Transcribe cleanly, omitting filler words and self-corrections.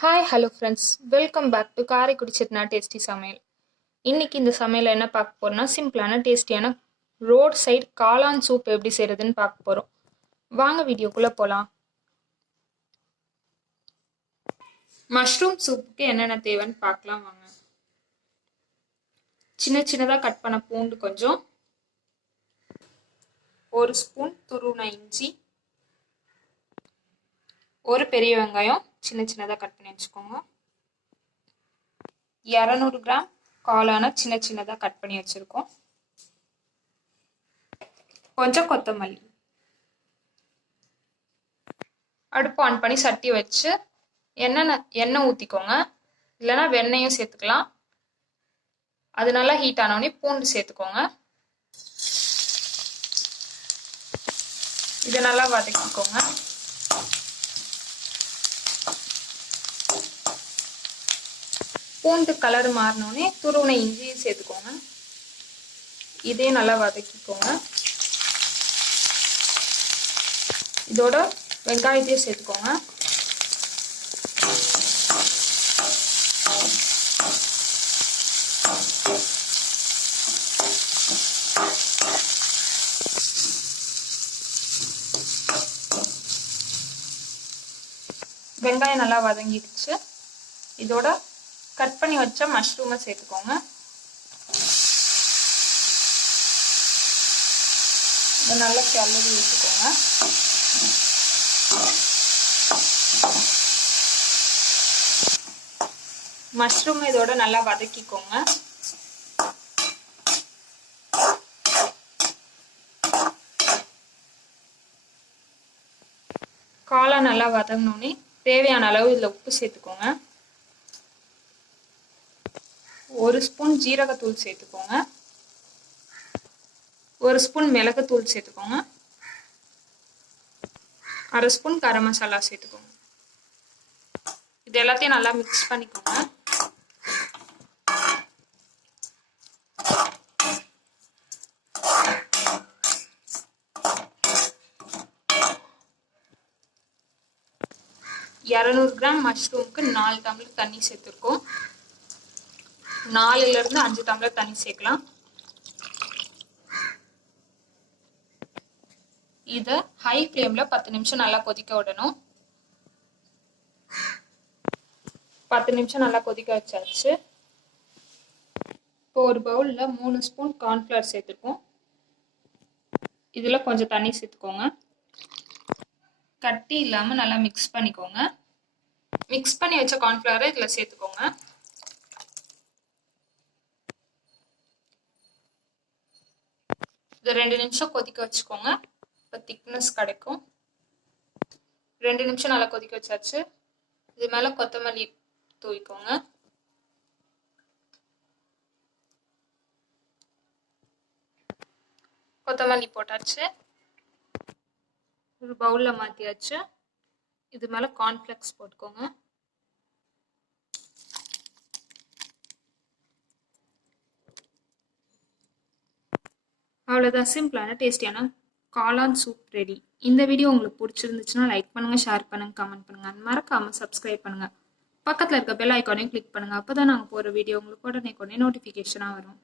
Hi hello friends, welcome back to Karaikudi Chettinad tasty சமையல். இன்னைக்கு இந்த சமையல் என்ன பார்க்க போறோம்னா, சிம்பிளான டேஸ்டியான ரோட் சைடு காளான் சூப் எப்படி செய்யறதுன்னு பார்க்க போறோம். வாங்க வீடியோக்குள்ள போகலாம். மஷ்ரூம் சூப்புக்கு என்னென்ன தேவைன்னு பார்க்கலாம் வாங்க. சின்ன சின்னதாக கட் பண்ண பூண்டு கொஞ்சம், ஒரு ஸ்பூன் துருவின இஞ்சி, ஒரு பெரிய வெங்காயம் சின்ன சின்னதாக கட் பண்ணி வச்சுக்கோங்க, 200 கிராம் காளான சின்ன சின்னதாக கட் பண்ணி வச்சுருக்கோம், கொஞ்சம் கொத்தமல்லி. அடுப்பு ஆன் பண்ணி சட்டி வச்சு எண்ணெய் ஊற்றிக்கோங்க, இல்லைன்னா வெண்ணெயும் சேர்த்துக்கலாம். அது நல்லா ஹீட் ஆனோடனே பூண்டு சேர்த்துக்கோங்க. இதை நல்லா வதக்கிக்கோங்க. பூண்டு கலர் மாறினோடனே துருவின இஞ்சியை சேர்த்துக்கோங்க. இதே நல்லா வதக்கிக்கோங்க. இதோட வெங்காயத்தையும் சேர்த்துக்கோங்க. வெங்காயம் நல்லா வதங்கிடுச்சு. இதோட கட் பண்ணி வச்ச மஷ்ரூமை சேர்த்துக்கோங்க. இதை நல்லா கிளறி விட்டுக்கோங்க. மஷ்ரூம் இதோட நல்லா வதக்கிக்கோங்க. காளான் நல்லா வதங்கினோடனே தேவையான அளவு இதில் உப்பு சேர்த்துக்கோங்க. ஒரு ஸ்பூன் ஜீரகத்தூள் சேர்த்துக்கோங்க. ஒரு ஸ்பூன் மிளகுத்தூள் சேர்த்துக்கோங்க. அரை ஸ்பூன் கரம் மசாலா சேர்த்துக்கோங்க. இது எல்லாத்தையும் நல்லா மிக்ஸ் பண்ணிக்கோங்க. இரநூறு கிராம் மஷ்ரூமுக்கு 4 டம்ளர் தண்ணி சேர்த்துருக்கோம். 4லிருந்து 5 டம்ளர் தண்ணி சேர்க்கலாம். இதை ஹை ஃப்ளேம்ல 10 நிமிஷம் நல்லா கொதிக்க விடணும். 10 நிமிஷம் நல்லா கொதிக்க வச்சாச்சு. இப்போ ஒரு பவுல்ல 3 ஸ்பூன் கார்ன்ஃப்ளவர் சேர்த்துருக்கோம். இதுல கொஞ்சம் தண்ணி சேர்த்துக்கோங்க. கட்டி இல்லாம நல்லா மிக்ஸ் பண்ணிக்கோங்க. மிக்ஸ் பண்ணி வச்ச கார்ன்ஃப்ளவரை இதுல சேர்த்துக்கோங்க. இதை 2 நிமிஷம் கொதிக்க வச்சுக்கோங்க. இப்போ திக்னஸ் கிடைக்கும். 2 நிமிஷம் நல்லா கொதிக்க வச்சாச்சு. இது மேல கொத்தமல்லி தூவிக்கோங்க. கொத்தமல்லி போட்டாச்சு. ஒரு பவுல்ல மாத்தியாச்சு. இது மேல கார்ன்ஃப்ளெக்ஸ் போட்டுக்கோங்க. அவ்வளோதான், சிம்பிளான டேஸ்டியான காளான் சூப் ரெடி. இந்த வீடியோ உங்களுக்கு பிடிச்சிருந்துச்சுன்னா லைக் பண்ணுங்க, ஷேர் பண்ணுங்க, கமெண்ட் பண்ணுங்க, மறக்காம சப்ஸ்கிரைப் பண்ணுங்க. பக்கத்தில் இருக்க பெல் ஐக்கானையும் கிளிக் பண்ணுங்க. அப்போதான் நாங்கள் போகிற வீடியோ உங்களுக்கு உடனே நோட்டிஃபிகேஷனாக வரும்.